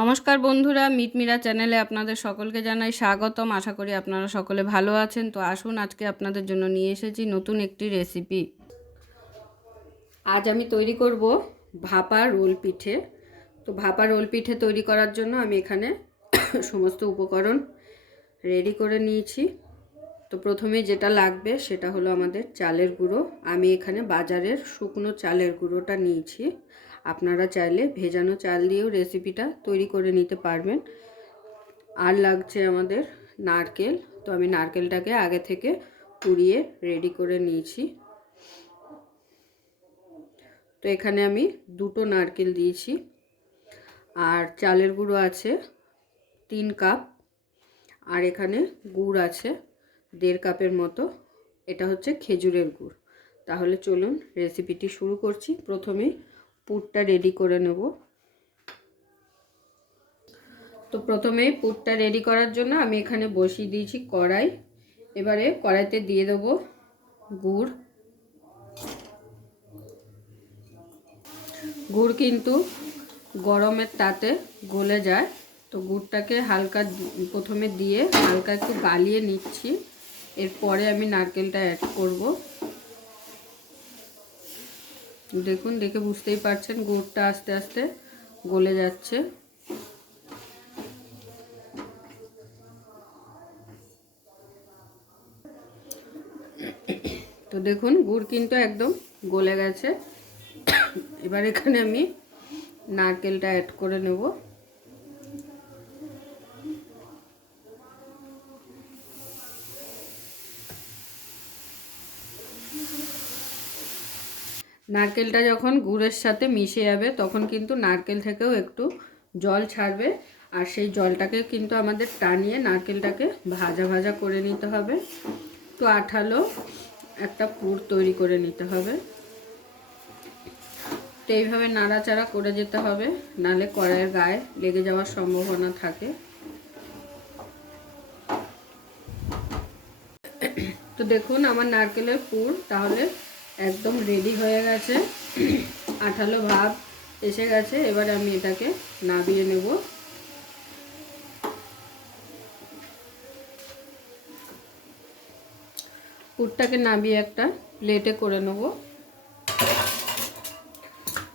নমস্কার বন্ধুরা, মিটমিরা চ্যানেলে আপনাদের সকলকে জানাই স্বাগতম। আশা করি আপনারা সকলে ভালো আছেন। তো আসুন, আজকে আপনাদের জন্য নিয়ে এসেছি নতুন একটি রেসিপি। আজ আমি তৈরি করব ভাপা রোল পিঠে। তো ভাপা রোল পিঠে তৈরি করার জন্য আমি এখানে সমস্ত উপকরণ রেডি করে নিয়েছি। তো প্রথমে যেটা লাগবে সেটা হলো আমাদের চালের গুঁড়ো। আমি এখানে বাজারের শুকনো চালের গুঁড়োটা নিয়েছি। আপনারা চাইলে ভেজানো চাল দিয়েও রেসিপিটা তৈরি করে নিতে পারবেন। আর লাগছে আমাদের নারকেল। তো আমি নারকেলটাকে আগে থেকে কুড়িয়ে রেডি করে নিয়েছি। তো এখানে আমি 2টো নারকেল দিয়েছি। আর চালের গুঁড়ো আছে 3 কাপ। আর এখানে গুড় আছে 1.5 কাপের মতো। এটা হচ্ছে খেজুরের গুড়। তাহলে চলুন রেসিপিটি শুরু করছি। প্রথমে পুরটা রেডি করে নেব। তো প্রথমে পুরটা রেডি করার জন্য আমি এখানে বসিয়ে দিয়েছি কড়াই। এবারে কড়াইতে দিয়ে দেব গুড়। গুড় কিন্তু গরমের তাতে গলে যায়। তো গুড়টাকে হালকা প্রথমে দিয়ে হালকা একটু গালিয়ে নিচ্ছি। এরপরে আমি নারকেলটা অ্যাড করব। দেখুন, দেখে বুঝতেই পারছেন গুড়টা আস্তে আস্তে গলে যাচ্ছে। তো দেখুন গুড় কিন্তু একদম গলে গেছে। এবার এখানে আমি নারকেলটা অ্যাড করে নেব। নারকেলটা যখন গুড়ের সাথে মিশে যাবে তখন কিন্তু নারকেল থেকেও একটু জল ছাড়বে। আর সেই জলটাকে কিন্তু আমাদের টানিয়ে নারকেলটাকে ভাজা ভাজা করে নিতে হবে। তো আঠালো একটা পুর তৈরি করে নিতে হবে। তো এইভাবে নাড়াচাড়া করে যেতে হবে, নাহলে কড়াইয়ের গায়ে লেগে যাওয়ার সম্ভাবনা থাকে। তো দেখুন আমার নারকেলের পুর তাহলে একদম রেডি হয়ে গেছে, আঠালো ভাব এসে গেছে। এবার আমি এটাকে নাবিয়ে নেব। পুরটাকে নাবিয়ে একটা প্লেটে করে নেব।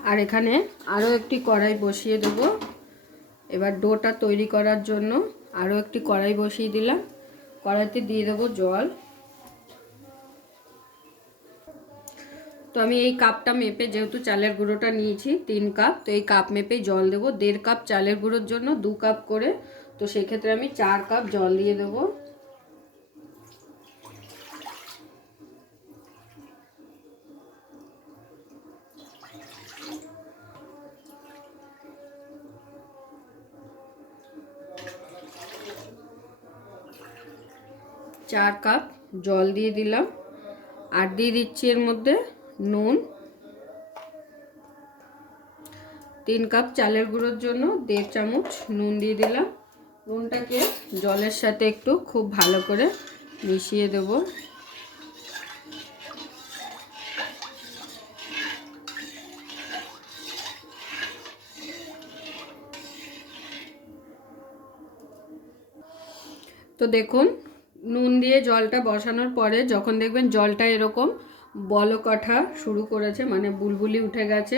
আর এখানে আরও একটি কড়াই বসিয়ে দেব। এবার ডোটা তৈরি করার জন্য আরও একটি কড়াই বসিয়ে দিলাম। কড়াইতে দিয়ে দেবো জল। তো আমি এই কাপটা মেপে, যেহেতু চালের গুঁড়োটা নিয়েছি 3 কাপ, তো এই কাপ মেপে জল দেবো। 1.5 কাপ চালের গুঁড়োর জন্য 2 কাপ করে। তো সেক্ষেত্রে আমি 4 কাপ জল দিয়ে দেবো। চার কাপ জল দিয়ে দিলাম। আর দিয়ে দিচ্ছি এর মধ্যে নুন। 3 কাপ চালের গুঁড়োর জন্য 1.5 চামচ নুন দিয়ে দিলাম। নুনটাকে জলের সাথে একটু খুব ভালো করে মিশিয়ে দেব। তো দেখুন নুন দিয়ে জলটা বসানোর পরে যখন দেখবেন জলটা এরকম বলক ওঠা শুরু করেছে, মানে বুলবুলি উঠে গেছে,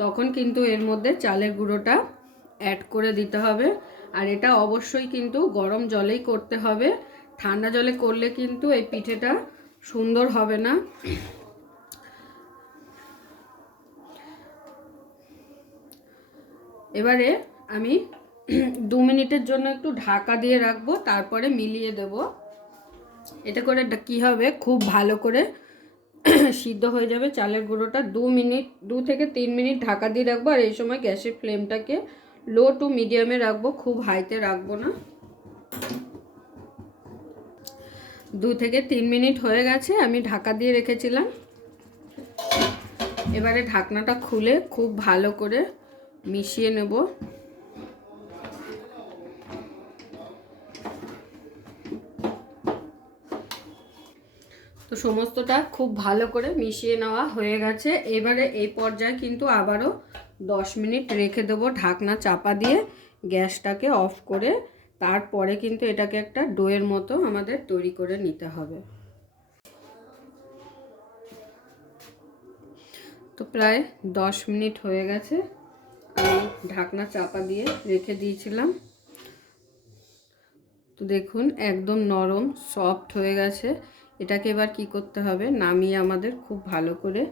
তখন কিন্তু এর মধ্যে চালের গুঁড়োটা অ্যাড করে দিতে হবে। আর এটা অবশ্যই কিন্তু গরম জলেই করতে হবে। ঠান্ডা জলে করলে কিন্তু এই পিঠেটা সুন্দর হবে না। এবারে আমি 2 মিনিটের জন্য একটু ঢাকা দিয়ে রাখবো, তারপরে মিলিয়ে দেব। এটা করে কি হবে, খুব ভালো করে সিদ্ধ হয়ে যাবে চালের গুঁড়োটা। 2 থেকে 3 মিনিট ঢাকা দিয়ে রাখবো। আর এই সময় গ্যাসের ফ্লেমটাকে লো টু মিডিয়ামে রাখবো, খুব হাইতে রাখবো না। 2 থেকে 3 মিনিট হয়ে গেছে, আমি ঢাকা দিয়ে রেখেছিলাম। এবারে ঢাকনাটা খুলে খুব ভালো করে মিশিয়ে নেব। তো সমস্তটা খুব ভালো করে মিশিয়ে নেওয়া হয়ে গেছে। এবারে এই পর্যায়ে কিন্তু আবারও 10 মিনিট রেখে দেবো ঢাকনা চাপা দিয়ে। গ্যাসটাকে অফ করে তারপরে কিন্তু এটাকে একটা ডোয়ের মতো আমাদের তৈরি করে নিতে হবে। তো প্রায় 10 মিনিট হয়ে গেছে, আমি ঢাকনা চাপা দিয়ে রেখে দিয়েছিলাম। তো দেখুন একদম নরম সফট হয়ে গেছে। এটাকে এবার কি করতে হবে, নামিয়ে আমাদের খুব ভালো করে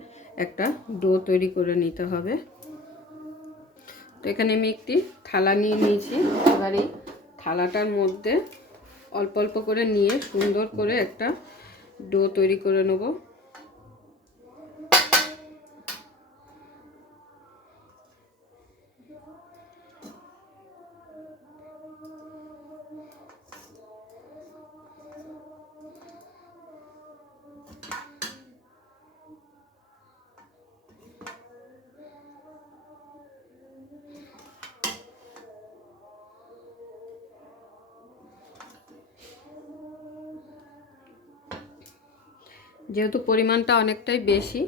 একটা ডো তৈরি করে নিতে হবে। তো এখানে আমি একটি থালা নিয়ে নিয়েছি। এবার এই থালাটার মধ্যে অল্প অল্প করে নিয়ে সুন্দর করে একটা ডো তৈরি করে নেব। যেহেতু পরিমাণটা অনেকটাই বেশি,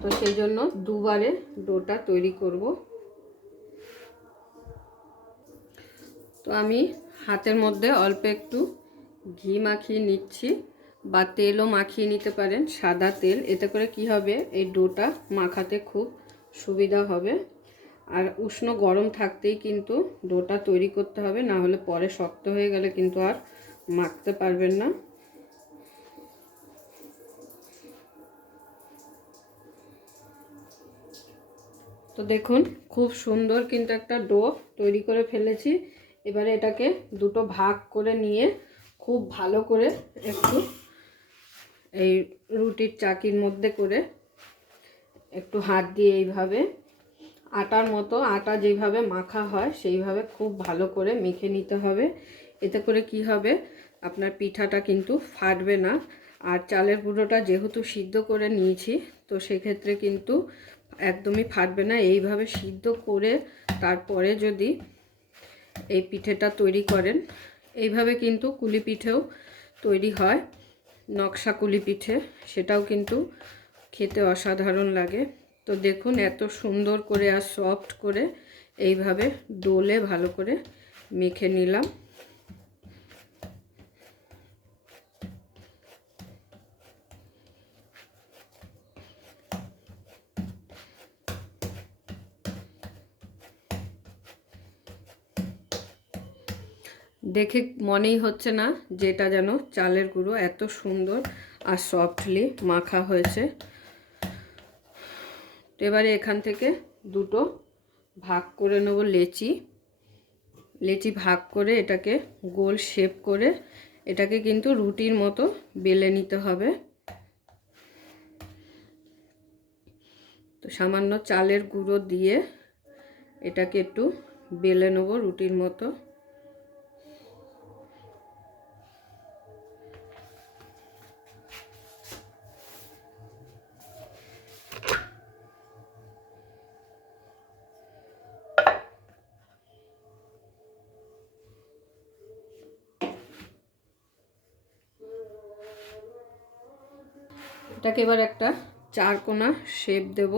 তো সেই জন্য দুবারে ডোটা তৈরি করব। তো আমি হাতের মধ্যে অল্প একটু ঘি মাখিয়ে নিচ্ছি, বা তেলও মাখিয়ে নিতে পারেন, সাদা তেল। এতে করে কি হবে, এই ডোটা মাখাতে খুব সুবিধা হবে। আর উষ্ণ গরম থাকতেই কিন্তু ডোটা তৈরি করতে হবে, না হলে পরে শক্ত হয়ে গেলে কিন্তু আর মাখতে পারবেন না। তো দেখুন খুব সুন্দর কিন্তু একটা ডো তৈরি করে ফেলেছি। এবারে এটাকে দুটো ভাগ করে নিয়ে খুব ভালো করে একটু এই রুটির চাকির মধ্যে করে একটু হাত দিয়ে এইভাবে আটার মতো, আটা যেইভাবে মাখা হয় সেইভাবে খুব ভালো করে মেখে নিতে হবে। এতে করে কি হবে, আপনার পিঠাটা কিন্তু ফাটবে না। আর চালের গুঁড়োটা যেহেতু সিদ্ধ করে নিয়েছি, তো সেক্ষেত্রে কিন্তু একদমই ফাটবে না। এইভাবে সিদ্ধ করে তারপরে যদি এই পিঠেটা তৈরি করেন, এইভাবে কিন্তু কুলি পিঠেও তৈরি হয়, নকশা কুলি পিঠে, সেটাও কিন্তু খেতে অসাধারণ লাগে। তো দেখুন এত সুন্দর করে আর সফট করে এইভাবে ডোলে ভালো করে মেখে নিলাম। দেখে মনেই হচ্ছে না যে এটা যেন চালের গুঁড়ো, এত সুন্দর আর সফটলি মাখা হয়েছে। তো এবারে এখান থেকে দুটো ভাগ করে নেব লেচি ভাগ করে এটাকে গোল শেপ করে এটাকে কিন্তু রুটির মতো বেলে নিতে হবে। তো সামান্য চালের গুঁড়ো দিয়ে এটাকে একটু বেলে নেব রুটির মতো। এটাকে এবার একটা চারকোনা শেপ দেব।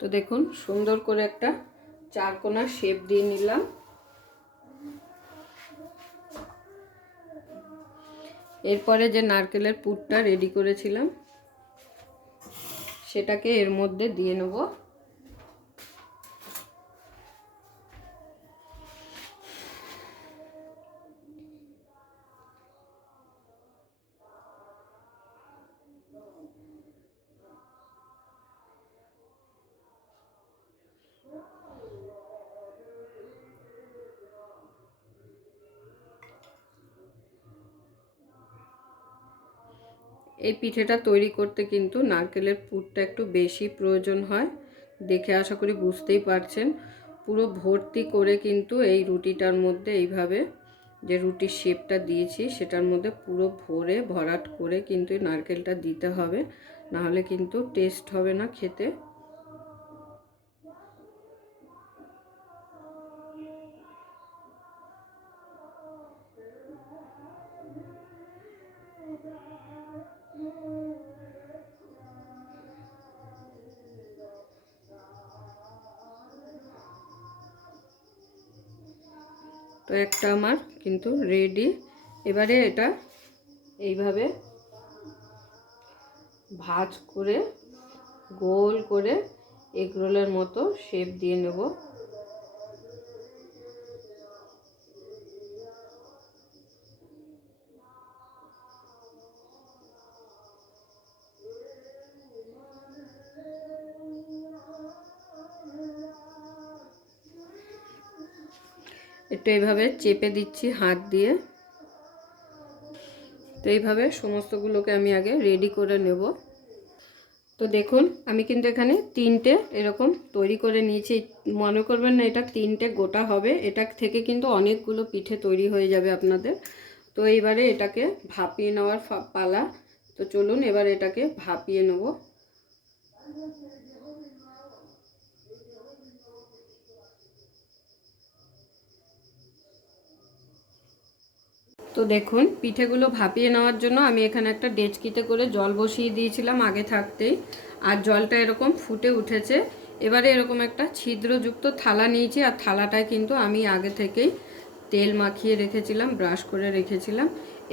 তো দেখুন সুন্দর করে একটা চারকোনা শেপ দিয়ে নিলাম। এরপরে যে নারকেলের পুরটা রেডি করেছিলাম সেটাকে এর মধ্যে দিয়ে নেব। এই পিঠেটা তৈরি করতে কিন্তু নারকেলের পুরটা একটু বেশি প্রয়োজন হয়, দেখে আশা করি বুঝতেই পারছেন। পুরো ভর্তি করে কিন্তু এই রুটিটার মধ্যে এইভাবে যে রুটির শেপটা দিয়েছি সেটার মধ্যে পুরো ভরাট করে কিন্তু নারকেলটা দিতে হবে, নাহলে কিন্তু টেস্ট হবে না খেতে। তো একটা আমার কিন্তু রেডি। এবারে এটা এইভাবে ভাঁজ করে গোল করে এগরোলের মতো শেপ দিয়ে নেব। একটু এইভাবে চেপে দিচ্ছি হাত দিয়ে। তো এইভাবে সমস্তগুলোকে আমি আগে রেডি করে নেব। তো দেখুন আমি কিন্তু এখানে 3টে এরকম তৈরি করে নিয়েছি। মনে করবেন না এটা 3টে গোটা হবে, এটা থেকে কিন্তু অনেকগুলো পিঠে তৈরি হয়ে যাবে আপনাদের। তো এইবারে এটাকে ভাপিয়ে নেওয়ার পালা। তো চলুন এবার এটাকে ভাপিয়ে নেব। তো দেখুন পিঠেগুলো ভাপিয়ে নেওয়ার জন্য আমি এখানে একটা ডেচকিতে করে জল বসিয়ে দিয়েছিলাম আগে থাকতেই, আর জলটা এরকম ফুটে উঠেছে। এবারে এরকম একটা ছিদ্রযুক্ত থালা নিয়েছি, আর থালাটায় কিন্তু আমি আগে থেকেই তেল মাখিয়ে রেখেছিলাম, ব্রাশ করে রেখেছিলাম।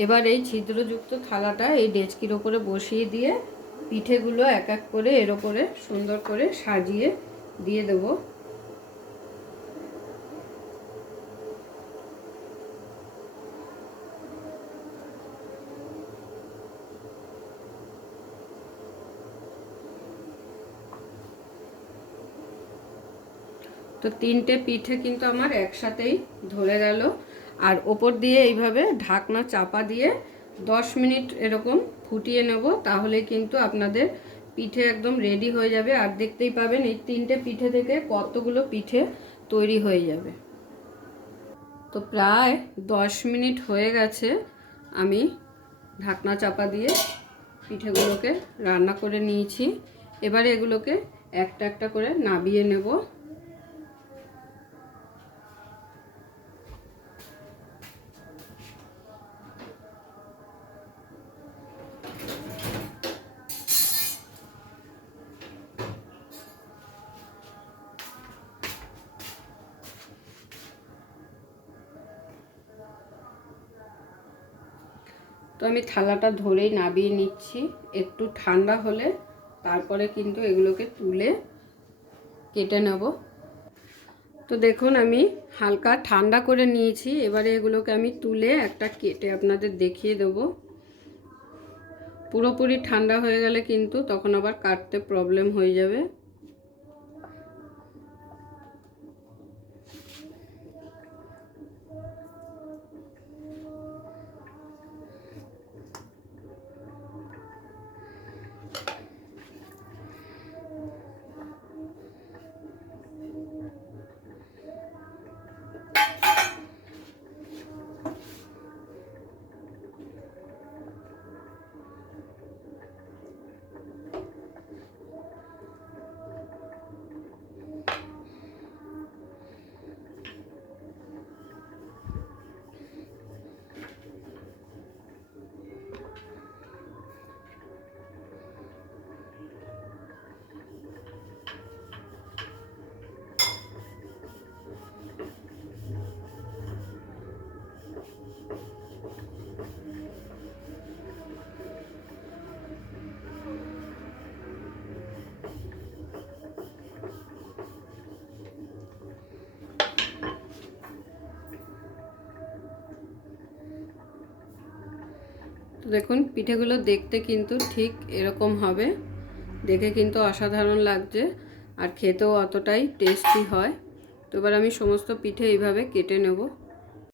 এবার এই ছিদ্রযুক্ত থালাটা এই ডেচকির ওপরে বসিয়ে দিয়ে পিঠেগুলো এক এক করে এর ওপরে সুন্দর করে সাজিয়ে দিয়ে দেবো। তো 3টে পিঠে কিন্তু আমার একসাথেই ধরে গেল। আর ওপর দিয়ে এইভাবে ঢাকনা চাপা দিয়ে 10 মিনিট এরকম ফুটিয়ে নেব, তাহলে কিন্তু আপনাদের পিঠে একদম রেডি হয়ে যাবে। আর দেখতেই পাবেন এই 3টে পিঠে থেকে কতগুলো পিঠে তৈরি হয়ে যাবে। তো প্রায় 10 মিনিট হয়ে গেছে আমি ঢাকনা চাপা দিয়ে পিঠেগুলোকে রান্না করে নিয়েছি। এবারে এগুলোকে একটা একটা করে নাবিয়ে নেব। তো আমি থালাটা ধরেই নাবিয়ে নিচ্ছি। একটু ঠান্ডা হলে তারপরে কিন্তু এগুলোকে তুলে কেটে নেব। তো দেখুন আমি হালকা ঠান্ডা করে নিয়েছি। এবারে এগুলোকে আমি তুলে একটা কেটে আপনাদের দেখিয়ে দেব। পুরোপুরি ঠান্ডা হয়ে গেলে কিন্তু তখন আবার কাটতে প্রবলেম হয়ে যাবে। তো দেখুন পিঠেগুলো দেখতে কিন্তু ঠিক এরকম হবে, দেখে কিন্তু অসাধারণ লাগছে আর খেতেও অতটাই টেস্টি হয়। তো এবার আমি সমস্ত পিঠে এইভাবে কেটে নেব।